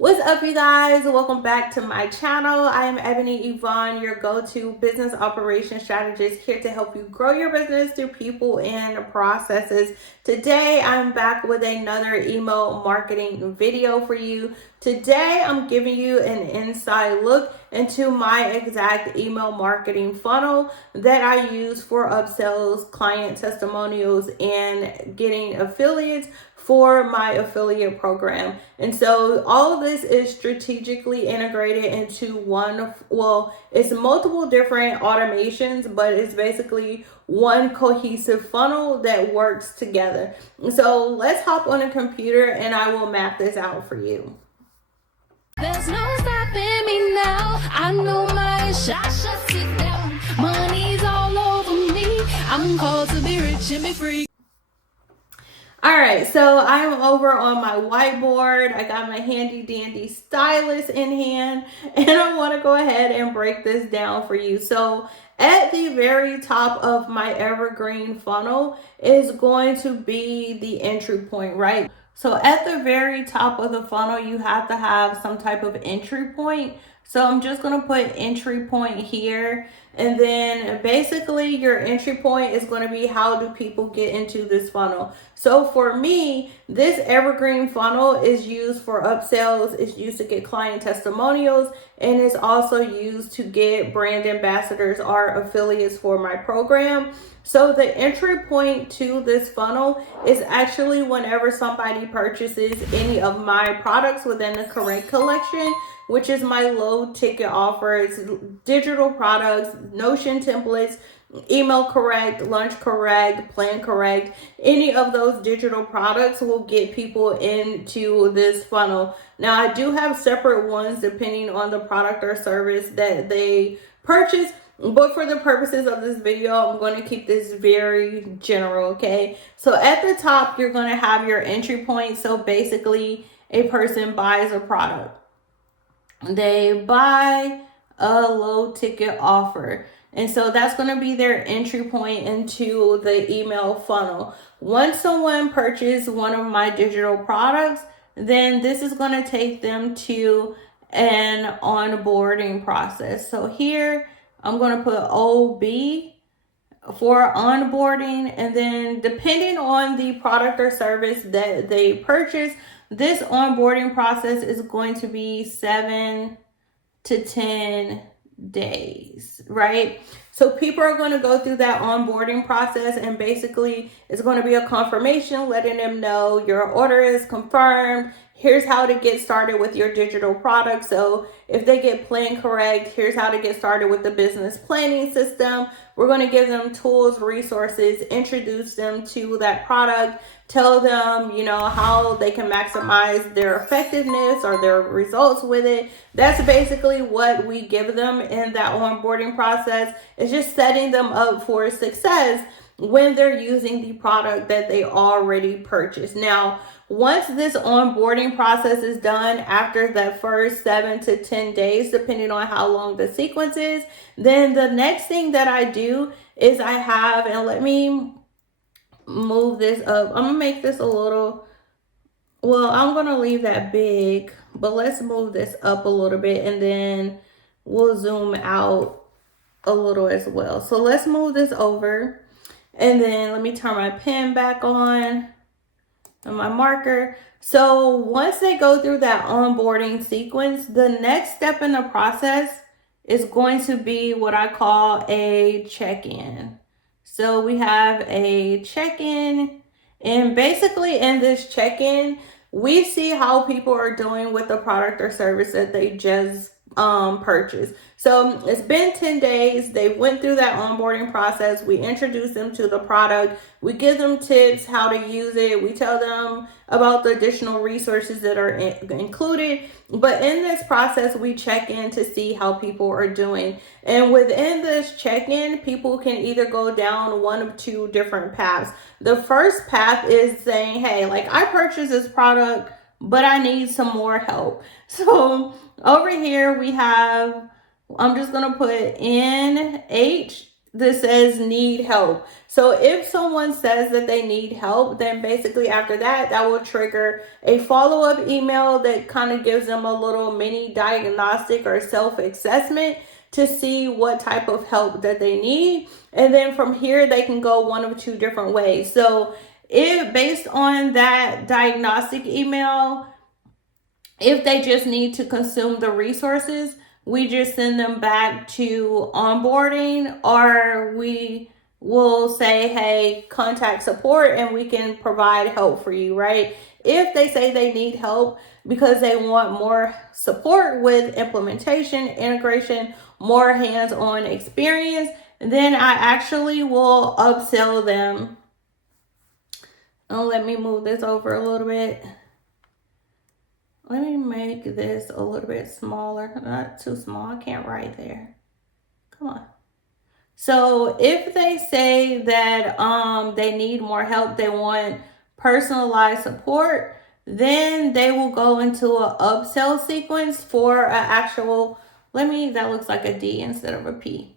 What's up, you guys? Welcome back to my channel. I am Ebony Evaughn, your go-to business operations strategist, here to help you grow your business through people and processes. Today, I'm back with another email marketing video for you. Today, I'm giving you an inside look into my exact email marketing funnel that I use for upsells, client testimonials, and getting affiliates for my affiliate program. And so all of this is strategically integrated into one, well, it's multiple different automations, but it's basically one cohesive funnel that works together. So let's hop on a computer and I will map this out for you. There's no stopping me now. I know my shot sit down. Money's all over me. I'm called to be rich and be free. All right, so I'm over on my whiteboard. I got my handy dandy stylus in hand, and I want to go ahead and break this down for you. So at the very top of my evergreen funnel is going to be the entry point, right? So at the very top of the funnel, you have to have some type of entry point. So I'm just going to put entry point here. And then basically your entry point is going to be, how do people get into this funnel? So for me, this evergreen funnel is used for upsells. It's used to get client testimonials, and it's also used to get brand ambassadors or affiliates for my program. So the entry point to this funnel is actually whenever somebody purchases any of my products within the correct collection, which is my low ticket offers, digital products, Notion templates, email correct, lunch correct, plan correct. Any of those digital products will get people into this funnel. Now, I do have separate ones depending on the product or service that they purchase, but for the purposes of this video, I'm going to keep this very general, okay? So at the top, you're going to have your entry point. So basically, a person buys a product. They buy a low ticket offer. And so that's going to be their entry point into the email funnel. Once someone purchases one of my digital products, then this is going to take them to an onboarding process. So here I'm going to put OB for onboarding, and then depending on the product or service that they purchase, this onboarding process is going to be 7 to 10 days, right? So people are going to go through that onboarding process, and basically it's going to be a confirmation letting them know your order is confirmed. Here's how to get started with your digital product. So if they get plan correct, here's how to get started with the business planning system. We're going to give them tools, resources, introduce them to that product, tell them, how they can maximize their effectiveness or their results with it. That's basically what we give them in that onboarding process. It's just setting them up for success when they're using the product that they already purchased. Now, once this onboarding process is done, after that first 7 to 10 days, depending on how long the sequence is, then the next thing that I do is I have, and let me move this up. I'm gonna make this a little, well, I'm gonna leave that big, but let's move this up a little bit, and then we'll zoom out a little as well. So let's move this over, and then let me turn my pen back on and my marker. So once they go through that onboarding sequence, the next step in the process is going to be what I call a check-in. So we have a check-in, and basically in this check-in, we see how people are doing with the product or service that they just purchased. So it's been 10 days. They went through that onboarding process. We introduce them to the product. We give them tips how to use it. We tell them about the additional resources that are included. But in this process, we check in to see how people are doing. And within this check-in, people can either go down one of two different paths. The first path is saying, hey, I purchased this product, but I need some more help. So over here we have, I'm just going to put NH. this says need help. So if someone says that they need help, then basically after that, that will trigger a follow-up email that kind of gives them a little mini diagnostic or self-assessment to see what type of help that they need. And then from here, they can go one of two different ways. So if based on that diagnostic email, if they just need to consume the resources, we just send them back to onboarding, or we will say, hey, contact support and we can provide help for you, right? If they say they need help because they want more support with implementation, integration, more hands-on experience, then I actually will upsell them. Oh, let me move this over a little bit. Let me make this a little bit smaller. Not too small. I can't write there. Come on. So if they say that they need more help, they want personalized support, then they will go into an upsell sequence for an actual, that looks like a D instead of a P.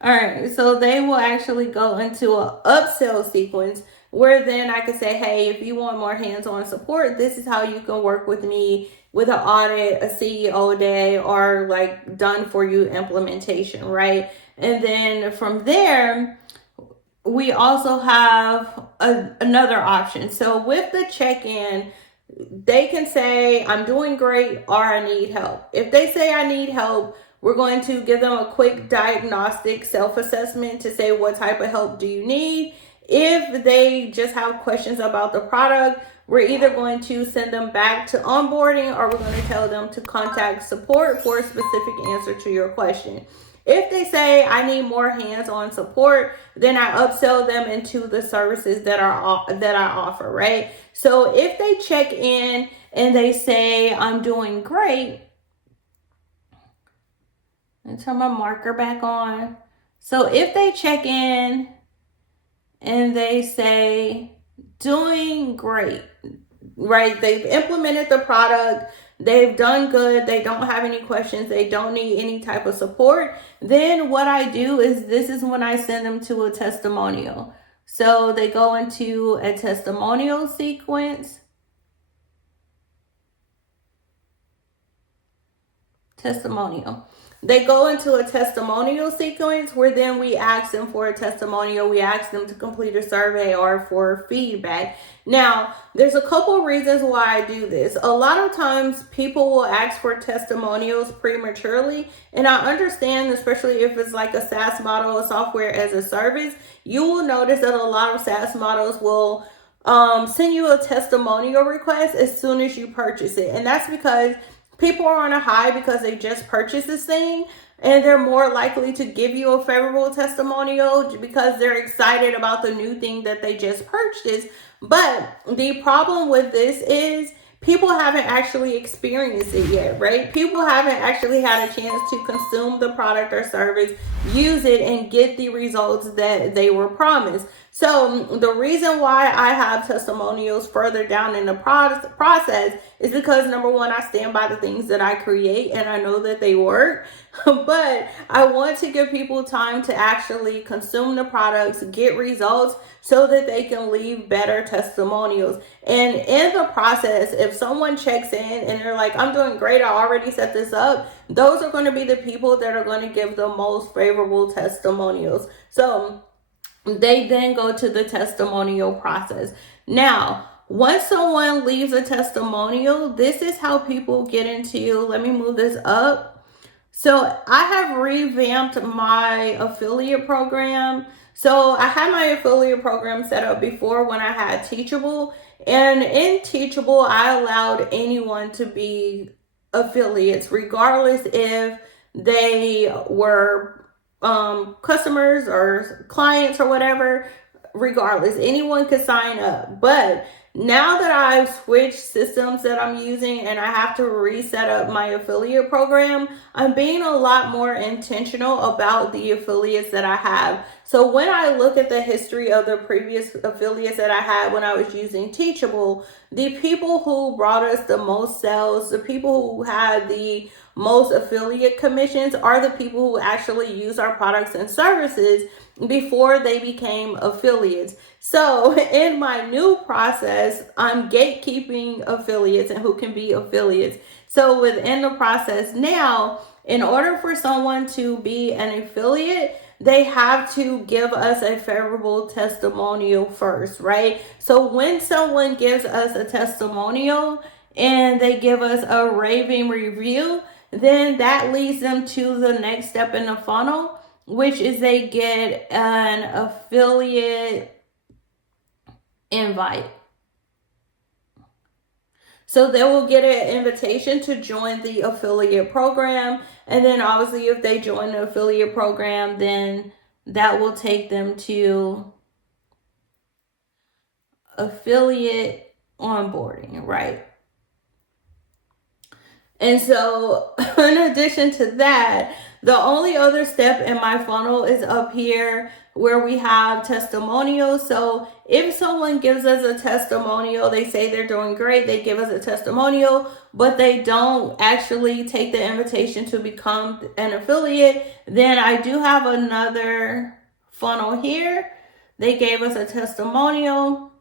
All right, so they will actually go into an upsell sequence where then I can say, hey, if you want more hands-on support, this is how you can work with me with an audit, a CEO day, or like done for you implementation, right? And then from there, we also have another option. So with the check-in, they can say, I'm doing great, or I need help. If they say I need help, we're going to give them a quick diagnostic self-assessment to say what type of help do you need. If they just have questions about the product, we're either going to send them back to onboarding, or we're going to tell them to contact support for a specific answer to your question. If they say I need more hands-on support, then I upsell them into the services that I offer, right? So if they check in and they say I'm doing great, and turn my marker back on. So if they check in and they say doing great, right? They've implemented the product, they've done good, they don't have any questions, they don't need any type of support, then what I do is this is when I send them to a testimonial. So they go into a testimonial sequence. They go into a testimonial sequence where then we ask them for a testimonial. We ask them to complete a survey or for feedback. Now, there's a couple reasons why I do this. A lot of times people will ask for testimonials prematurely. And I understand, especially if it's like a SaaS model, a software as a service, you will notice that a lot of SaaS models will send you a testimonial request as soon as you purchase it. And that's because people are on a high because they just purchased this thing, and they're more likely to give you a favorable testimonial because they're excited about the new thing that they just purchased. But the problem with this is people haven't actually experienced it yet, right? People haven't actually had a chance to consume the product or service, use it, and get the results that they were promised. So the reason why I have testimonials further down in the process is because, number one, I stand by the things that I create and I know that they work. But I want to give people time to actually consume the products, get results, so that they can leave better testimonials. And in the process, if someone checks in and they're like, I'm doing great, I already set this up, those are going to be the people that are going to give the most favorable testimonials. So they then go to the testimonial process. Now, once someone leaves a testimonial, this is how people get into, let me move this up. So I have revamped my affiliate program. So I had my affiliate program set up before when I had Teachable. And in Teachable, I allowed anyone to be affiliates, regardless if they were customers or clients or whatever. Regardless, anyone could sign up. But Now that I've switched systems that I'm using and I have to reset up my affiliate program, I'm being a lot more intentional about the affiliates that I have. So when I look at the history of the previous affiliates that I had when I was using Teachable, the people who brought us the most sales, the people who had the most affiliate commissions are the people who actually use our products and services before they became affiliates. So in my new process, I'm gatekeeping affiliates and who can be affiliates. So within the process now, in order for someone to be an affiliate, they have to give us a favorable testimonial first, right? So when someone gives us a testimonial and they give us a raving review, then that leads them to the next step in the funnel, which is they get an affiliate invite. So they will get an invitation to join the affiliate program. And then obviously if they join the affiliate program, then that will take them to affiliate onboarding, right? And so in addition to that, the only other step in my funnel is up here where we have testimonials. So if someone gives us a testimonial, they say they're doing great, they give us a testimonial, but they don't actually take the invitation to become an affiliate, then I do have another funnel here. They gave us a testimonial.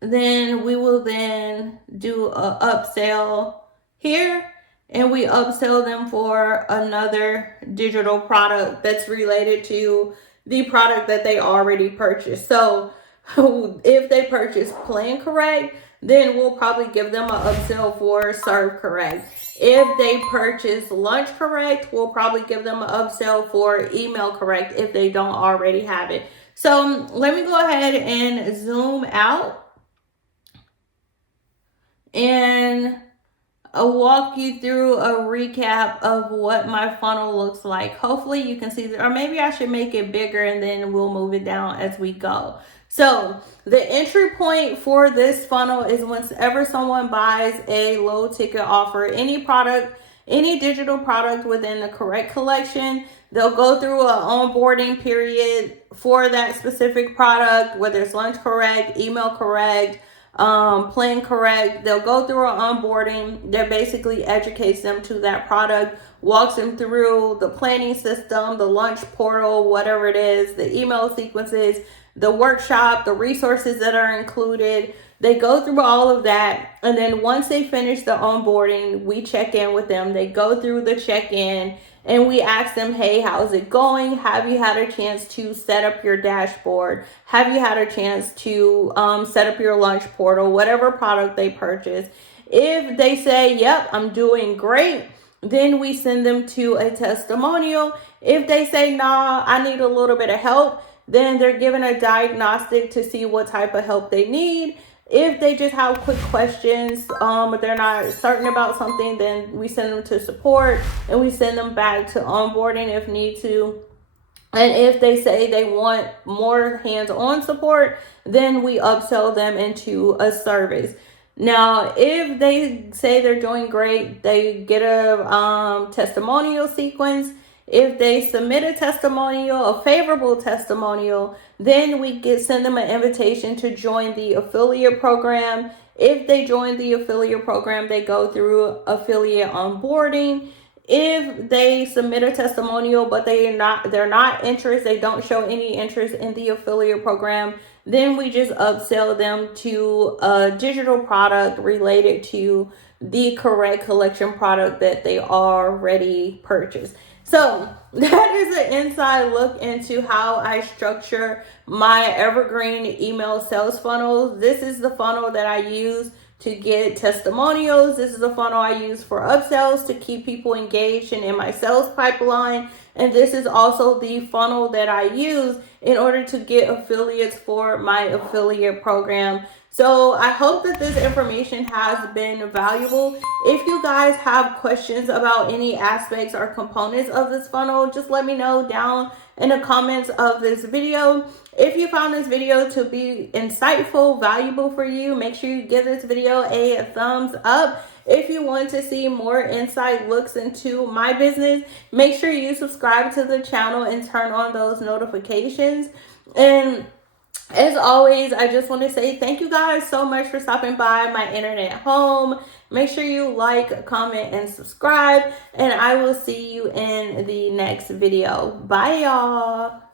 Then we will then do a upsell here, and we upsell them for another digital product that's related to the product that they already purchased. So if they purchase Plan Correct, then we'll probably give them an upsell for Serve Correct. If they purchase Lunch Correct, we'll probably give them an upsell for Email Correct if they don't already have it. So let me go ahead and zoom out and I'll walk you through a recap of what my funnel looks like. Hopefully you can see that, or maybe I should make it bigger and then we'll move it down as we go. So the entry point for this funnel is whenever someone buys a low ticket offer, any product, any digital product within the Correct collection, they'll go through an onboarding period for that specific product, whether it's Lunch Correct, Email Correct, Plan Correct. They'll go through an onboarding that basically educates them to that product, walks them through the planning system, the lunch portal, whatever it is, the email sequences, the workshop, the resources that are included. They go through all of that, and then once they finish the onboarding, we check in with them. They go through the check-in and we ask them, hey, how's it going? Have you had a chance to set up your dashboard? Have you had a chance to set up your lunch portal, whatever product they purchase? If they say, yep, I'm doing great, then we send them to a testimonial. If they say, nah, I need a little bit of help, then they're given a diagnostic to see what type of help they need. If they just have quick questions, but they're not certain about something, then we send them to support and we send them back to onboarding if need to. And if they say they want more hands-on support, then we upsell them into a service. Now, if they say they're doing great, they get a testimonial sequence. If they submit a testimonial, a favorable testimonial, then we send them an invitation to join the affiliate program. If they join the affiliate program, they go through affiliate onboarding. If they submit a testimonial, but they're not interested, they don't show any interest in the affiliate program, then we just upsell them to a digital product related to the Correct collection product that they already purchased. So that is an inside look into how I structure my evergreen email sales funnels. This is the funnel that I use to get testimonials. This is the funnel I use for upsells to keep people engaged and in my sales pipeline. And this is also the funnel that I use in order to get affiliates for my affiliate program. So I hope that this information has been valuable. If you guys have questions about any aspects or components of this funnel, just let me know down in the comments of this video. If you found this video to be insightful, valuable for you, make sure you give this video a thumbs up. If you want to see more inside looks into my business, make sure you subscribe to the channel and turn on those notifications. And as always, I just want to say thank you guys so much for stopping by my internet home. Make sure you like, comment, and subscribe, and I will see you in the next video. Bye, y'all.